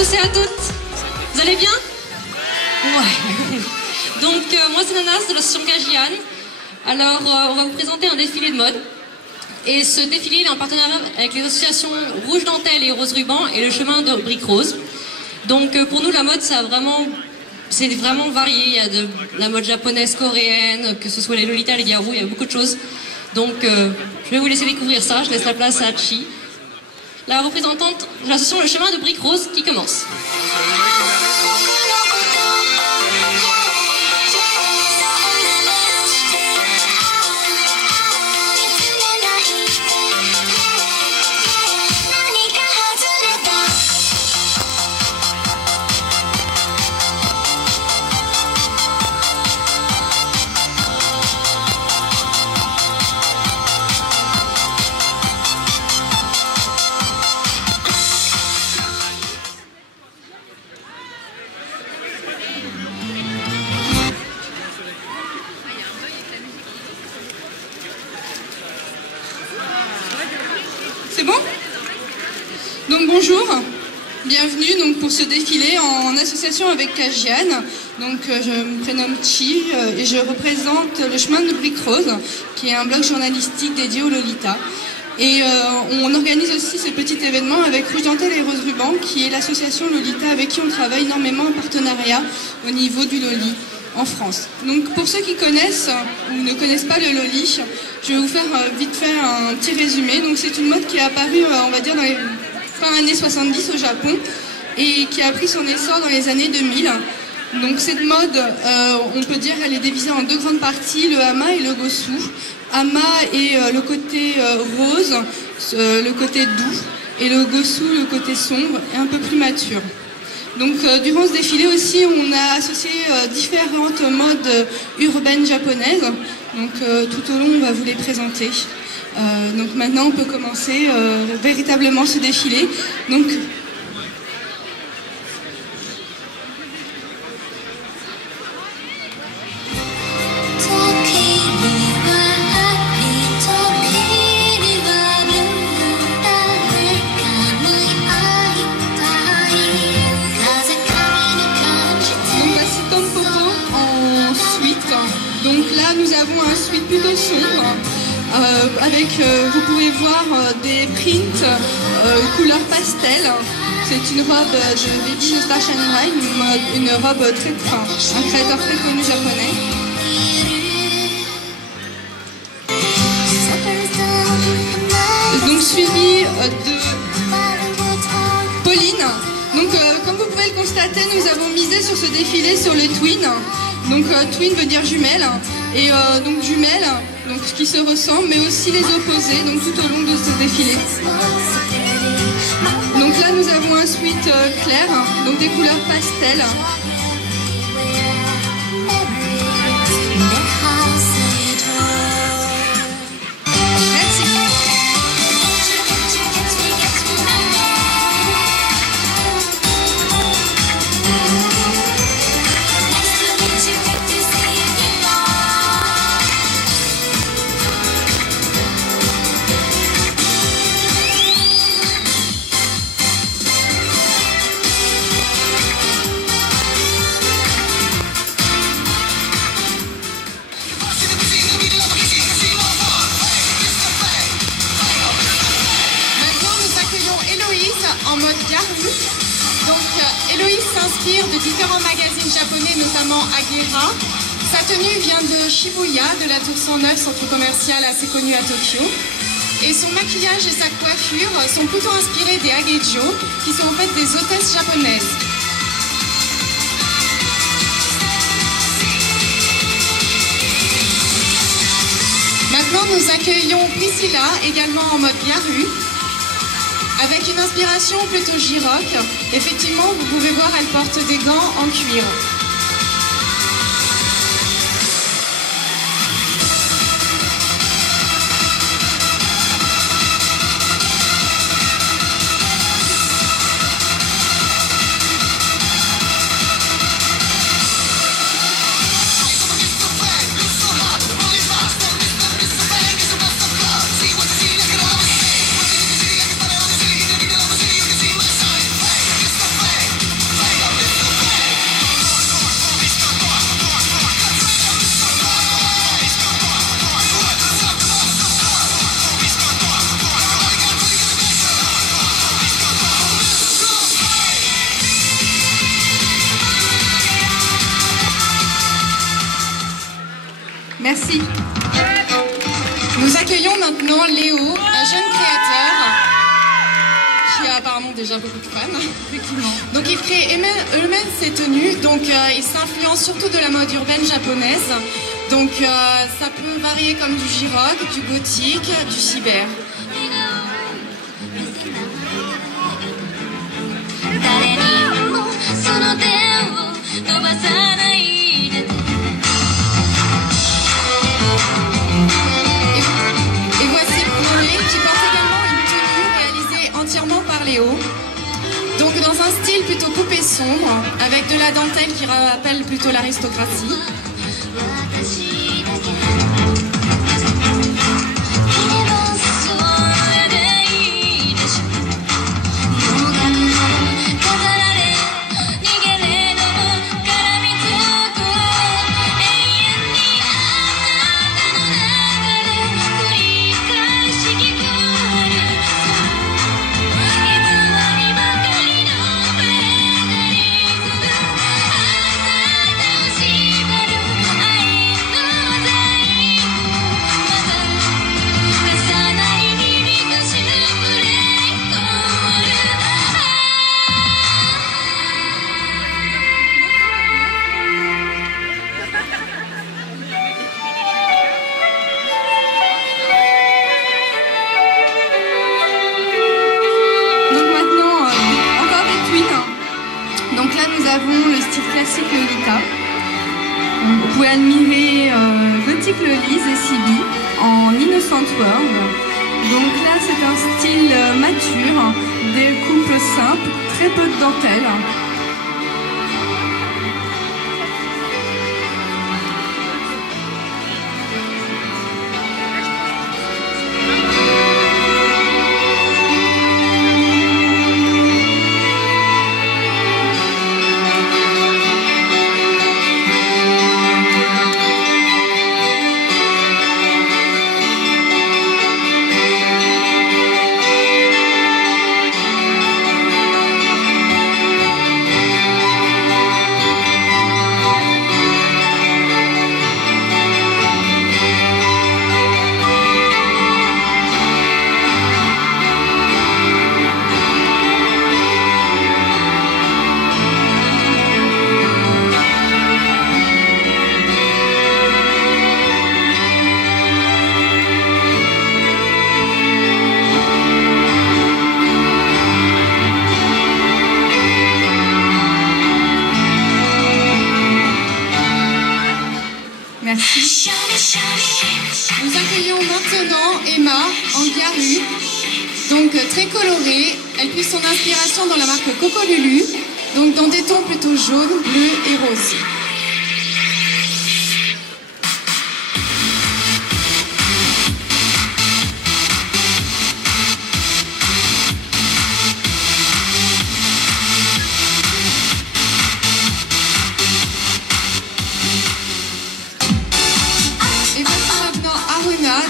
tous et à toutes. Vous allez bien? Ouais. Donc, moi c'est Nanas de l'association Kajian. Alors, on va vous présenter un défilé de mode. Et ce défilé il est en partenariat avec les associations Rouge Dentelle et Rose Ruban et le chemin de Brique Rose. Donc, pour nous, la mode, c'est vraiment varié. Il y a de la mode japonaise, coréenne, que ce soit les Lolita, les Garou, il y a beaucoup de choses. Donc, je vais vous laisser découvrir ça. Je laisse la place à Chi, la représentante de l'association Le Chemin de Brique Rose, qui commence. C'est bon? Donc bonjour, bienvenue donc, pour ce défilé en association avec Kajian. Donc je me prénomme Chi et je représente le chemin de Brique Rose, qui est un blog journalistique dédié au Lolita. Et on organise aussi ce petit événement avec Rouge Dentelle et Rose Ruban, qui est l'association Lolita avec qui on travaille énormément en partenariat au niveau du Loli en France. Donc pour ceux qui connaissent ou ne connaissent pas le Loli, je vais vous faire vite fait un petit résumé. Donc c'est une mode qui est apparue, on va dire, dans les fin années 70 au Japon et qui a pris son essor dans les années 2000. Donc cette mode, on peut dire, elle est divisée en deux grandes parties, le hama et le gosu. Hama est le côté rose, le côté doux, et le gosu, le côté sombre et un peu plus mature. Donc durant ce défilé aussi, on a associé différentes modes urbaines japonaises. Donc tout au long, on va vous les présenter. Donc maintenant, on peut commencer véritablement ce défilé. Donc nous avons un suite plutôt sombre avec, vous pouvez voir, des prints couleur pastel. C'est une robe de Baby No Star Shanghai, une robe très, un créateur très connu japonais. Donc suivi de Pauline. Donc comme vous pouvez le constater, nous avons misé sur ce défilé sur le twin. Donc twin veut dire jumelle, et donc jumelles, donc qui se ressemblent, mais aussi les opposés, donc tout au long de ce défilé. Donc là nous avons un suite clair, donc des couleurs pastel. En mode Garou. Donc Héloïse s'inspire de différents magazines japonais, notamment Agera. Sa tenue vient de Shibuya, de la Tour 109, centre commercial assez connu à Tokyo. Et son maquillage et sa coiffure sont plutôt inspirés des Agejo, qui sont en fait des hôtesses japonaises. Maintenant, nous accueillons Priscilla, également en mode Garou, avec une inspiration plutôt J-rock. Effectivement, vous pouvez voir, elle porte des gants en cuir. qui a apparemment déjà beaucoup de fans. Effectivement. Donc ils créent eux-mêmes ces tenues, donc ils s'influencent surtout de la mode urbaine japonaise. Donc ça peut varier comme du J-rock, du gothique, du cyber. Et voici Chloé qui porte également une tenue réalisée entièrement par Léo. Donc dans un style plutôt coupé sombre, avec de la dentelle qui rappelle plutôt l'aristocratie. Nous avons le style classique Lolita. Vous pouvez admirer Gothic Lollies et Sibi en Innocent World. Donc là c'est un style mature, des coupes simples, très peu de dentelle. Merci. Nous accueillons maintenant Emma en Garu, donc très colorée. Elle puise son inspiration dans la marque Coco Lulu, donc dans des tons plutôt jaunes, bleus et roses.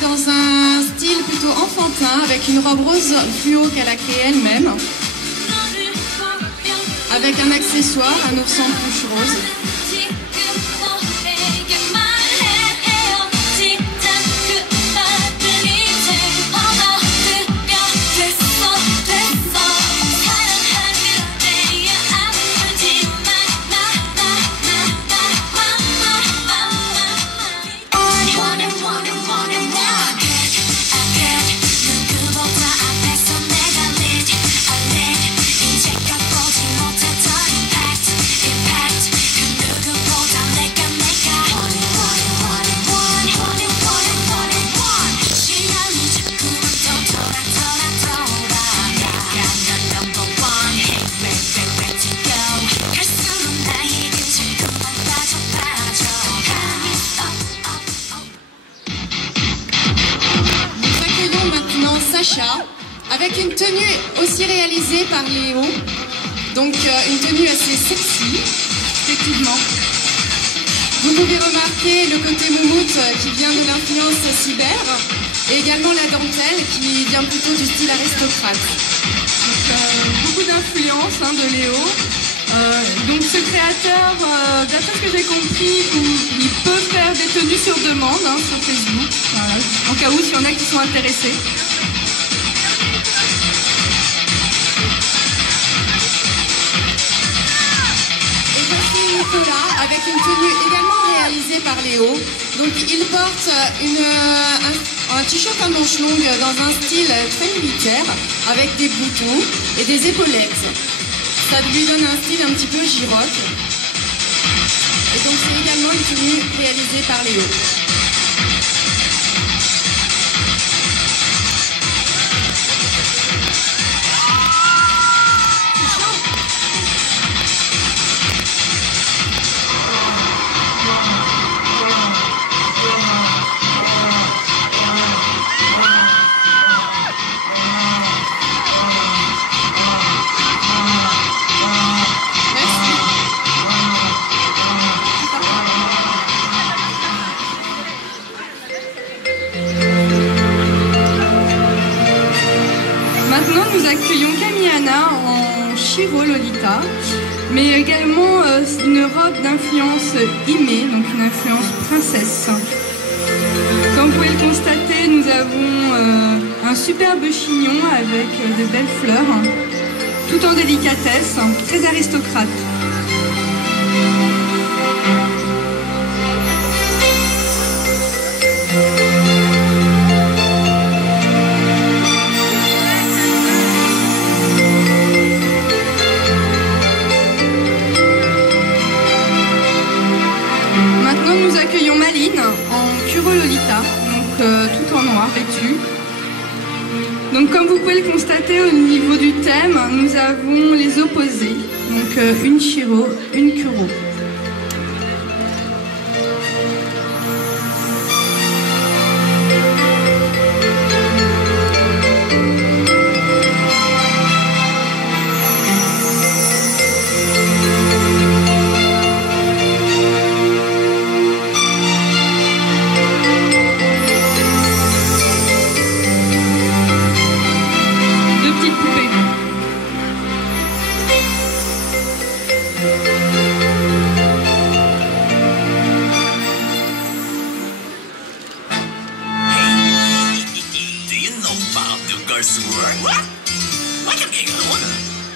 Dans un style plutôt enfantin, avec une robe rose fluo qu'elle a créée elle-même, avec un accessoire, un ourson en pluche rose. Avec une tenue aussi réalisée par Léo, donc une tenue assez sexy, effectivement. Vous pouvez remarquer le côté moumoute qui vient de l'influence cyber et également la dentelle qui vient plutôt du style aristocrate. Donc, beaucoup d'influence de Léo. Donc ce créateur, d'après ce que j'ai compris, il peut faire des tenues sur demande sur Facebook, en cas où s'il y en a qui sont intéressés. Nicolas avec une tenue également réalisée par Léo. Donc il porte un t-shirt à manches longues dans un style très militaire avec des boutons et des épaulettes. Ça lui donne un style un petit peu giroc. Et donc c'est également une tenue réalisée par Léo. Maintenant, nous accueillons Camille-Anna en Shiro Lolita, mais également une robe d'influence Ime, donc une influence princesse. Comme vous pouvez le constater, nous avons un superbe chignon avec de belles fleurs, tout en délicatesse, très aristocrate. Maintenant, nous accueillons Maline en Kuro Lolita, donc tout en noir vêtue. Donc, comme vous pouvez le constater au niveau du thème, nous avons les opposés, donc une Shiro, une Kuro.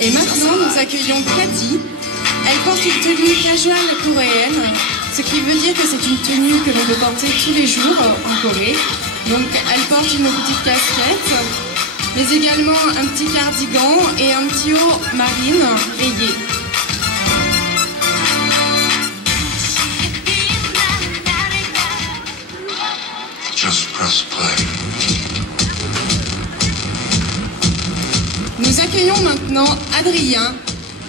Et maintenant, nous accueillons Cathy. Elle porte une tenue casual coréenne, ce qui veut dire que c'est une tenue que l'on peut porter tous les jours en Corée. Donc, elle porte une petite casquette, mais également un petit cardigan et un petit haut marine rayé. Just press play. Nous accueillons maintenant Adrien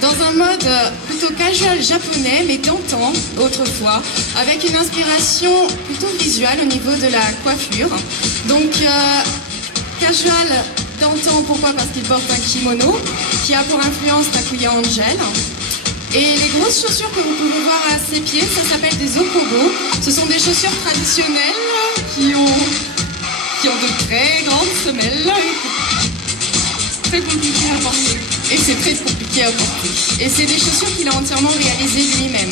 dans un mode plutôt casual japonais mais tentant autrefois, avec une inspiration plutôt visuelle au niveau de la coiffure. Donc casual tentant, pourquoi? Parce qu'il porte un kimono qui a pour influence Takuya Angel. Et les grosses chaussures que vous pouvez voir à ses pieds, ça s'appelle des okobo. Ce sont des chaussures traditionnelles qui ont de très grandes semelles. Très compliqué à porter. Et c'est très compliqué à porter. Et c'est des chaussures qu'il a entièrement réalisées lui-même.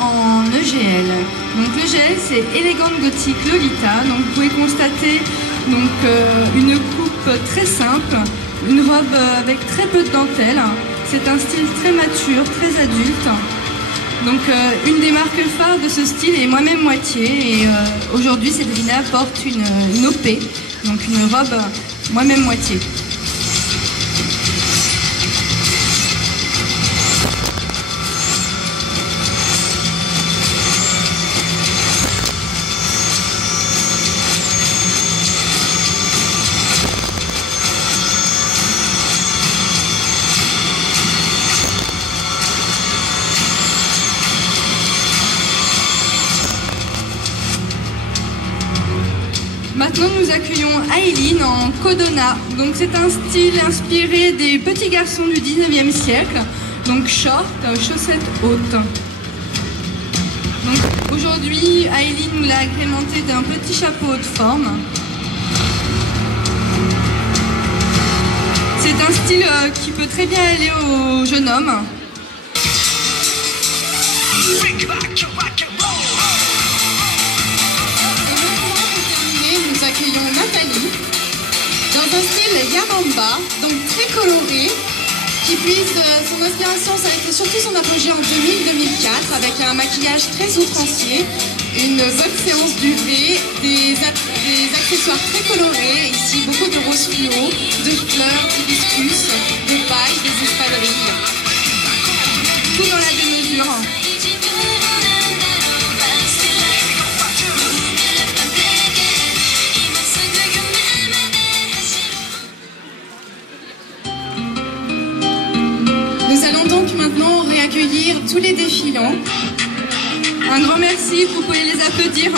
En EGL. Donc l'EGL c'est Elegant Gothic Lolita. Donc vous pouvez constater donc, une coupe très simple, une robe avec très peu de dentelle. C'est un style très mature, très adulte. Donc une des marques phares de ce style est moi-même moitié. Et aujourd'hui Cédrina porte une OP, donc une robe moi-même moitié. maintenant, nous accueillons Aileen en Codona. Donc, c'est un style inspiré des petits garçons du 19e siècle. Donc, short, chaussettes hautes. Donc, aujourd'hui, Aileen nous l'a agrémenté d'un petit chapeau de forme. C'est un style qui peut très bien aller aux jeunes hommes. Nous accueillons Nathalie dans un style Yamamba, donc très coloré, qui puise son inspiration, ça a été surtout son apogée en 2000-2004 avec un maquillage très outrancier, une bonne séance d'UV, des accessoires très colorés, ici beaucoup de rose fluo, de fleurs, d'hibiscus, de paille, des espadrilles. Tout dans la démesure. Nous allons donc maintenant réaccueillir tous les défilants. Un grand merci, vous pouvez les applaudir.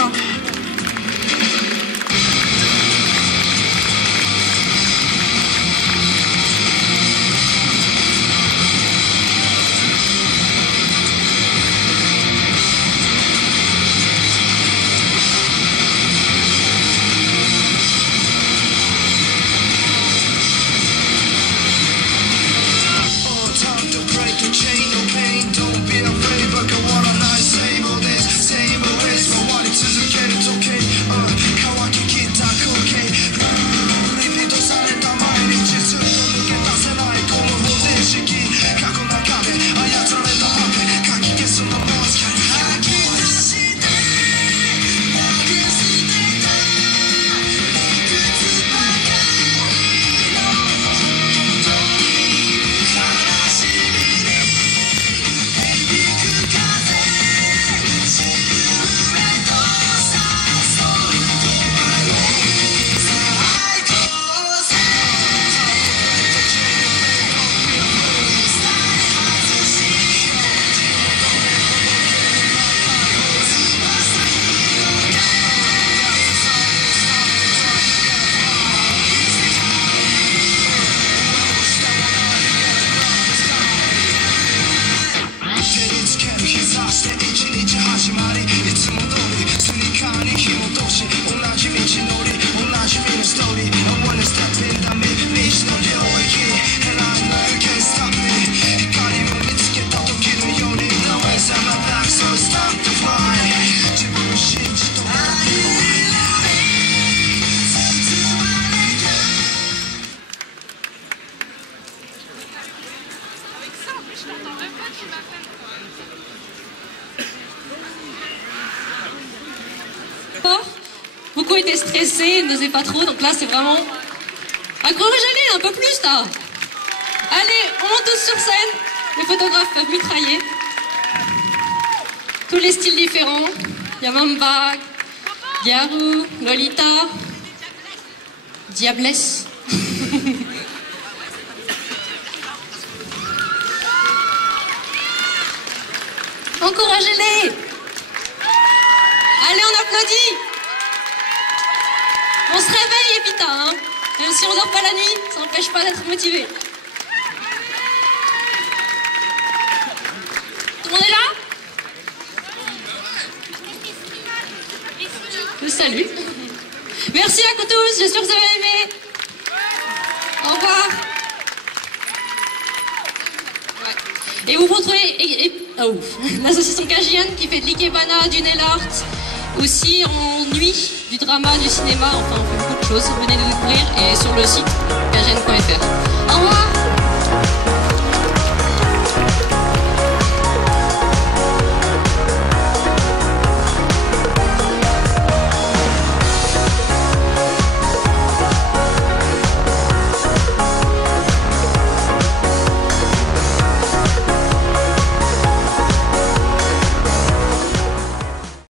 Beaucoup étaient stressés, n'osaient pas trop, donc là c'est vraiment... Encouragez-les un peu plus là. Allez, on monte tous sur scène. Les photographes peuvent mitrailler. Tous les styles différents. Yamamba, Gyaru, Lolita, Diablesse. Encouragez-les. Allez, on applaudit. On se réveille, Evita, hein. Même si on dort pas la nuit, ça n'empêche pas d'être motivé. Tout le monde est là? Salut. Merci à vous tous, j'espère que vous avez aimé. Au revoir. Ouais. Et vous retrouvez l'association Kajian qui fait de l'ikebana, du nail art, aussi en nuit, du drama, du cinéma, enfin on fait beaucoup de choses. Venez nous découvrir et sur le site kajian.fr. Au revoir.